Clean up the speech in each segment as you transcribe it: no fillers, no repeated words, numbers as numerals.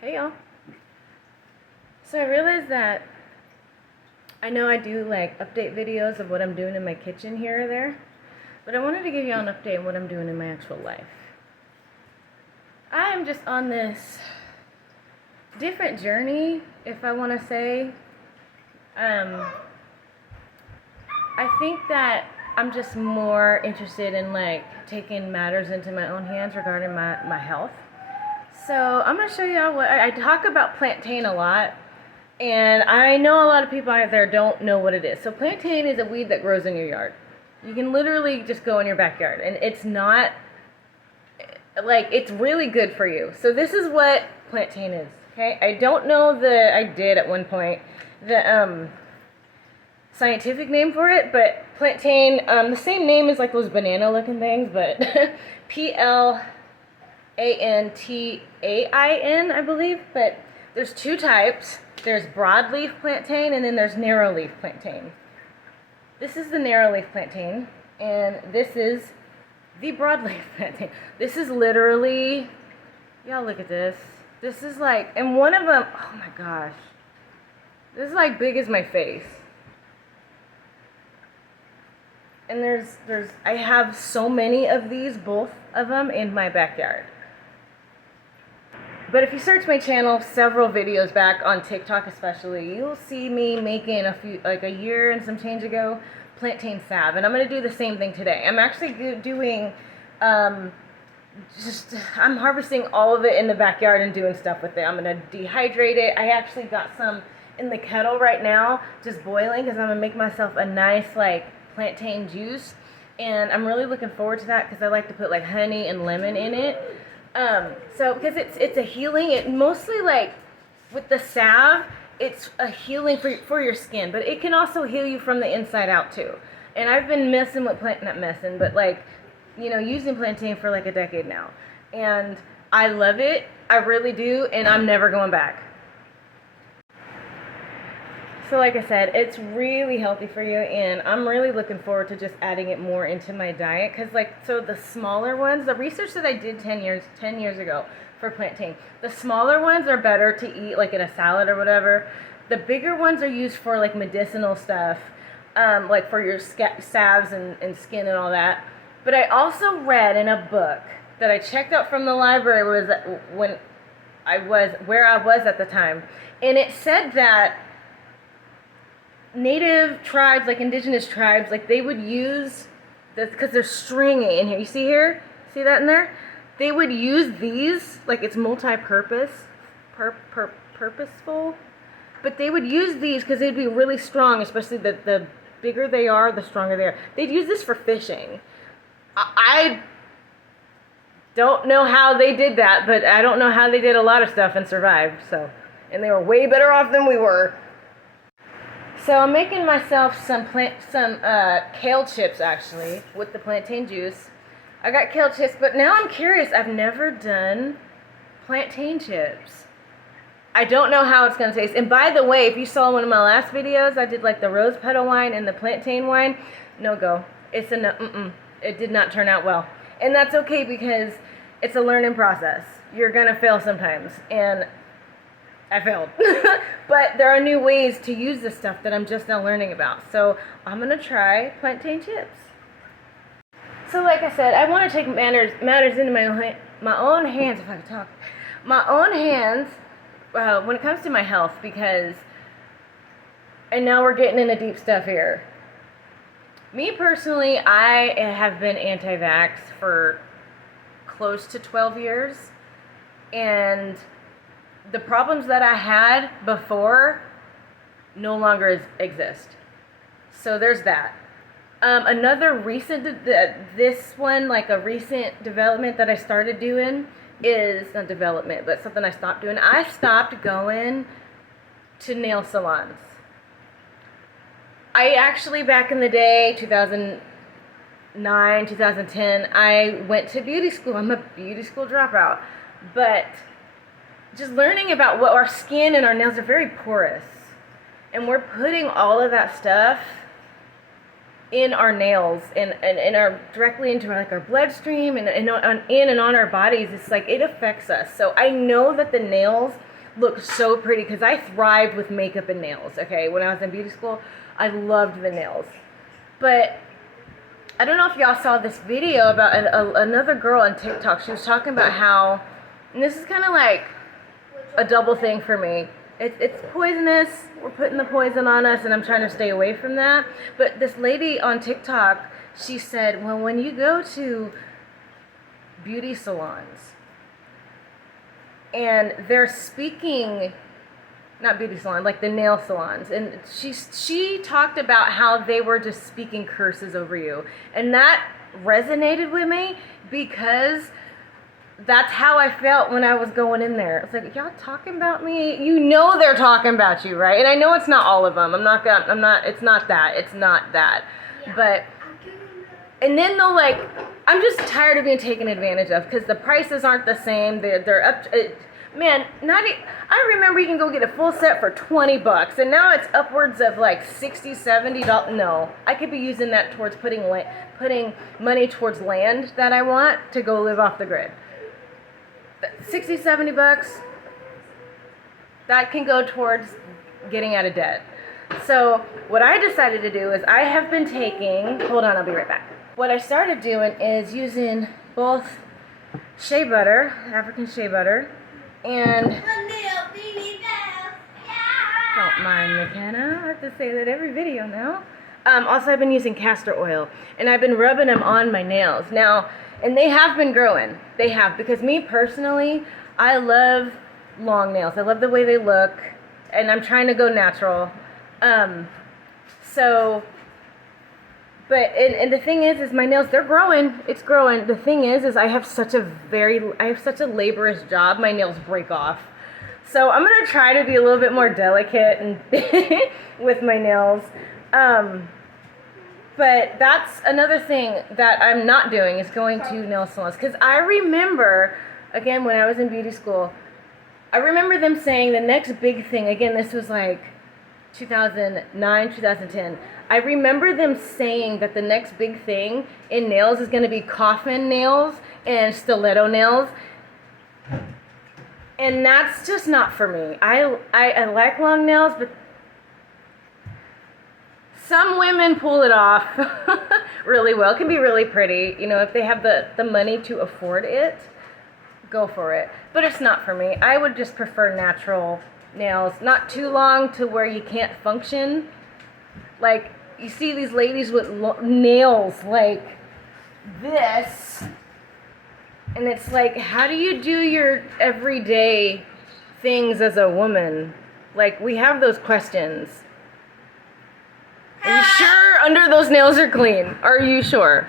Hey y'all. So I realized that I know I do like update videos of what I'm doing in my kitchen here or there, but I wanted to give y'all an update on what I'm doing in my actual life. I am just on this different journey, if I want to say. I think that I'm just more interested in like taking matters into my own hands regarding my health. So I'm going to show y'all what I talk about plantain a lot, and I know a lot of people out there don't know what it is. So plantain is a weed that grows in your yard. You can literally just go in your backyard, and it's not like, it's really good for you. So this is what plantain is. Okay, I don't know I did at one point the scientific name for it, but plantain, the same name as like those banana looking things, but Plantain, I believe. But there's two types. There's broadleaf plantain and then there's narrowleaf plantain. This is the narrowleaf plantain, and this is the broadleaf plantain. This is literally, y'all look at this. This is like, and one of them, oh my gosh, this is like big as my face. And I have so many of these, both of them, in my backyard. But if you search my channel several videos back on TikTok especially, you'll see me making like a year and some change ago, plantain salve. And I'm going to do the same thing today. I'm actually doing, I'm harvesting all of it in the backyard and doing stuff with it. I'm going to dehydrate it. I actually got some in the kettle right now, just boiling, because I'm going to make myself a nice, like, plantain juice. And I'm really looking forward to that because I like to put, like, honey and lemon in it. So because it's a healing, it mostly, like with the salve, it's a healing for your skin, but it can also heal you from the inside out too. And I've been messing with using plantain for like a decade now, and I love it. I really do, and I'm never going back. So like I said, it's really healthy for you, and I'm really looking forward to just adding it more into my diet. Because so the smaller ones, the research that I did 10 years ago for plantain, the smaller ones are better to eat like in a salad or whatever. The bigger ones are used for like medicinal stuff, like for your salves and skin and all that. But I also read in a book that I checked out from the library where I was at the time, and it said that native tribes, like indigenous tribes, like they would use this because they're stringy in here. You see here? See that in there? They would use these, like it's multi-purpose, purposeful, but they would use these because they'd be really strong, especially the bigger they are, the stronger they are. They'd use this for fishing. I don't know how they did that, but I don't know how they did a lot of stuff and survived. So, and they were way better off than we were. So I'm making myself some kale chips actually with the plantain juice. I got kale chips, but now I'm curious. I've never done plantain chips. I don't know how it's going to taste. And by the way, if you saw one of my last videos, I did like the rose petal wine and the plantain wine. No go. It's a no. It did not turn out well. And that's okay because it's a learning process. You're going to fail sometimes. And I failed. But there are new ways to use this stuff that I'm just now learning about. So I'm going to try plantain chips. So like I said, I want to take matters into my own hands, if I could talk. My own hands when it comes to my health, because, and now we're getting into deep stuff here. Me personally, I have been anti-vax for close to 12 years. And the problems that I had before no longer exist. So there's that. Another recent, like a recent development that I started doing is, not development, but something I stopped doing. I stopped going to nail salons. I actually, back in the day, 2009, 2010, I went to beauty school. I'm a beauty school dropout. But just learning about what our skin and our nails are very porous, and we're putting all of that stuff in our nails and our directly into our bloodstream and in and on our bodies. It's like it affects us. So I know that the nails look so pretty because I thrived with makeup and nails, okay? When I was in beauty school, I loved the nails. But I don't know if y'all saw this video about another girl on TikTok. She was talking about how, and this is kind of like a double thing for me. It's poisonous. We're putting the poison on us, and I'm trying to stay away from that. But this lady on TikTok, she said, well, when you go to beauty salons and they're speaking, not beauty salon, like the nail salons, and she talked about how they were just speaking curses over you, and that resonated with me because that's how I felt when I was going in there. It's like, y'all talking about me? You know they're talking about you, right? And I know it's not all of them. It's not that. Yeah. But, and then they'll like, I'm just tired of being taken advantage of because the prices aren't the same. They're up, man, I remember you can go get a full set for $20 and now it's upwards of like $60, $70. No, I could be using that towards putting money towards land that I want to go live off the grid. $60, $70, that can go towards getting out of debt. So what I decided to do is I have been taking, hold on, I'll be right back. What I started doing is using both shea butter, African shea butter, and don't mind McKenna, I have to say that every video now. Also, I've been using castor oil, and I've been rubbing them on my nails. Now, and they have been growing. They have, because me personally, I love long nails. I love the way they look, and I'm trying to go natural. And the thing is my nails, they're growing. It's growing. The thing is I have such a laborious job. My nails break off. So I'm going to try to be a little bit more delicate and with my nails. But that's another thing that I'm not doing is going to nail salons. Because I remember, again, when I was in beauty school, I remember them saying the next big thing, again, this was like 2009, 2010. I remember them saying that the next big thing in nails is going to be coffin nails and stiletto nails. And that's just not for me. I like long nails, but some women pull it off really well. It can be really pretty. You know, if they have the money to afford it, go for it. But it's not for me. I would just prefer natural nails. Not too long to where you can't function. Like, you see these ladies with nails like this. And it's like, how do you do your everyday things as a woman? Like, we have those questions. Are you sure under those nails are clean? Are you sure?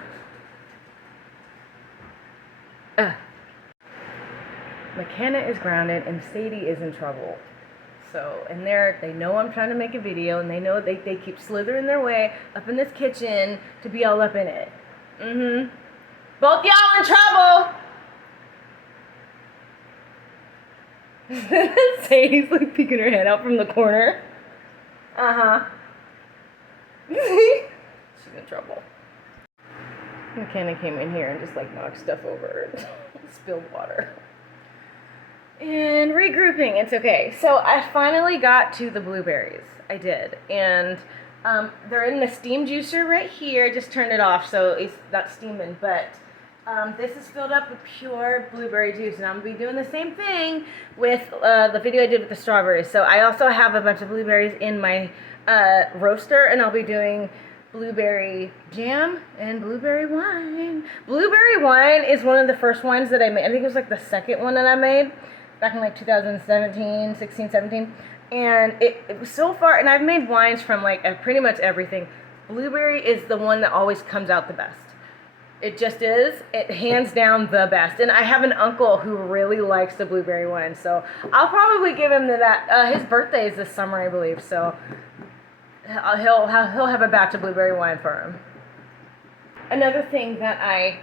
McKenna is grounded and Sadie is in trouble. So, and they know I'm trying to make a video, and they know they keep slithering their way up in this kitchen to be all up in it. Both y'all in trouble! Sadie's like peeking her head out from the corner. She's in trouble. McKenna came in here and just like knocked stuff over and spilled water. And regrouping, it's okay. So I finally got to the blueberries. I did. And they're in the steam juicer right here. I just turned it off so it's not steaming. But this is filled up with pure blueberry juice. And I'm going to be doing the same thing with the video I did with the strawberries. So I also have a bunch of blueberries in my roaster. And I'll be doing blueberry jam and blueberry wine. Blueberry wine is one of the first wines that I made. I think it was like the second one that I made back in like 2017, 16, 17. And it was so far, and I've made wines from like pretty much everything. Blueberry is the one that always comes out the best. It just is. It hands down the best. And I have an uncle who really likes the blueberry wine, so I'll probably give him that. His birthday is this summer, I believe, so he'll have a batch of blueberry wine for him. Another thing that I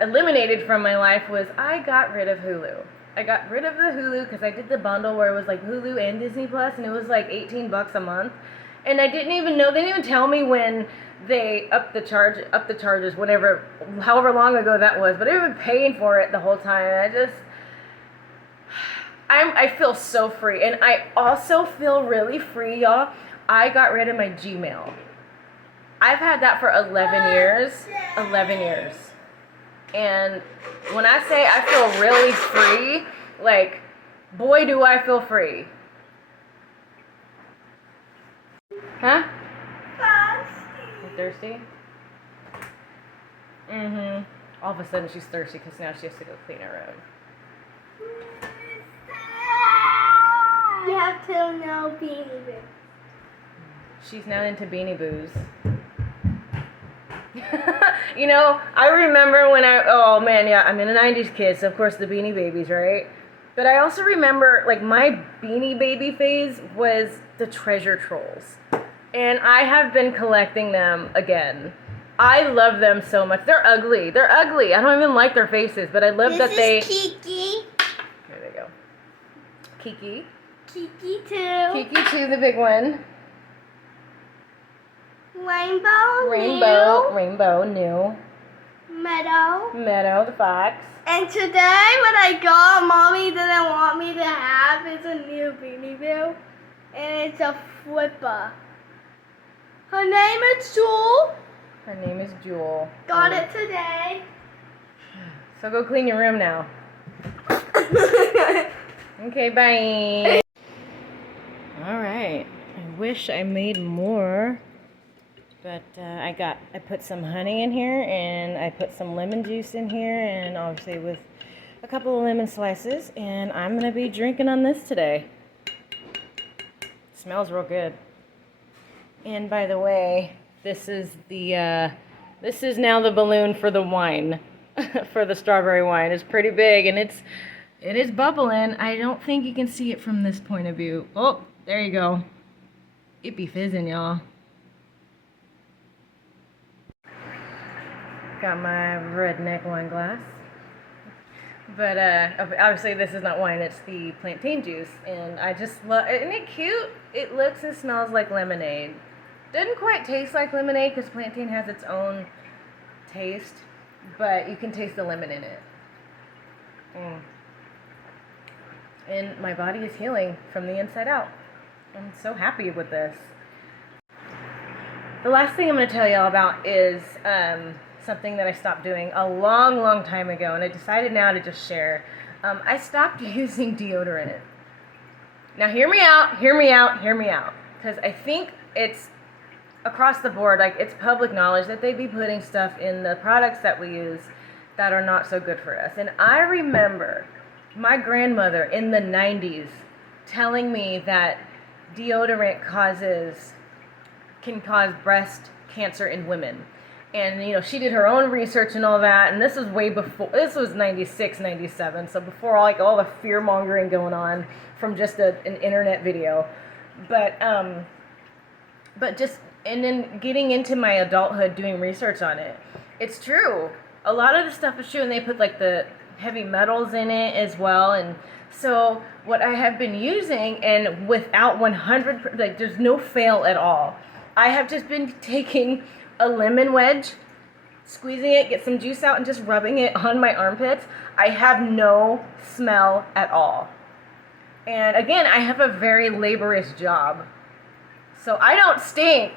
eliminated from my life was I got rid of Hulu. I got rid of the Hulu because I did the bundle where it was like Hulu and Disney Plus, and it was like $18 a month. And I didn't even know, they didn't even tell me when they upped the charges, however long ago that was. But I've been paying for it the whole time. And I feel so free, and I also feel really free, y'all. I got rid of my Gmail. I've had that for 11 years. 11 years. And when I say I feel really free, like, boy, do I feel free. Huh? You thirsty? Mm-hmm. All of a sudden she's thirsty because now she has to go clean her room. You have to know Beanie Boo. She's now into Beanie Boos. You know, I remember when oh man, yeah, I'm in a 90s kid, so of course the Beanie Babies, right? But I also remember, like, my Beanie Baby phase was the treasure trolls. And I have been collecting them again. I love them so much. They're ugly. They're ugly. I don't even like their faces, but I love that they... This is Kiki. There they go. Kiki. Kiki 2. Kiki 2, the big one. Rainbow. New. Meadow. The fox. And today when I got, Mommy didn't want me to have, it's a new Beanie Boo. And it's a flipper. Her name is Jewel. Her name is Jewel. Got it today. So go clean your room now. Okay, bye. All right. I wish I made more, but I put some honey in here, and I put some lemon juice in here, and obviously with a couple of lemon slices, and I'm gonna be drinking on this today. Smells real good. And by the way, this is now the balloon for the wine, for the strawberry wine. It's pretty big, and it is bubbling. I don't think you can see it from this point of view. Oh, there you go. It be fizzing, y'all. Got my redneck wine glass. But obviously this is not wine, it's the plantain juice. And I just love, isn't it cute? It looks and smells like lemonade. Doesn't quite taste like lemonade because plantain has its own taste, but you can taste the lemon in it. And my body is healing from the inside out. I'm so happy with this. The last thing I'm going to tell y'all about is something that I stopped doing a long time ago, and I decided now to just share. I stopped using deodorant. Now hear me out, because I think it's across the board, like, it's public knowledge that they be putting stuff in the products that we use that are not so good for us. And I remember my grandmother in the 90s telling me that deodorant can cause breast cancer in women. And, you know, she did her own research and all that, and this was way before, this was 96, 97, so before all the fear-mongering going on from just an internet video. But just, and then getting into my adulthood doing research on it, it's true. A lot of the stuff is true, and they put, like, the heavy metals in it as well. And so what I have been using, and without 100%, like, there's no fail at all, I have just been taking a lemon wedge, squeezing it, get some juice out, and just rubbing it on my armpits. I have no smell at all. And again, I have a very laborious job, so I don't stink.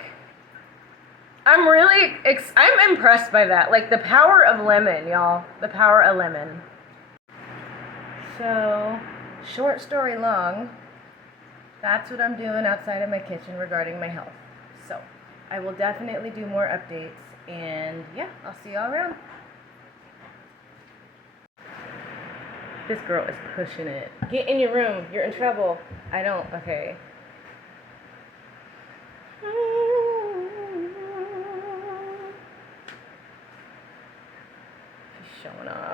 I'm impressed by that. Like, the power of lemon, y'all. The power of lemon. So, short story long, that's what I'm doing outside of my kitchen regarding my health. So, I will definitely do more updates, and yeah, I'll see y'all around. This girl is pushing it. Get in your room. You're in trouble. I don't. Okay. She's showing off.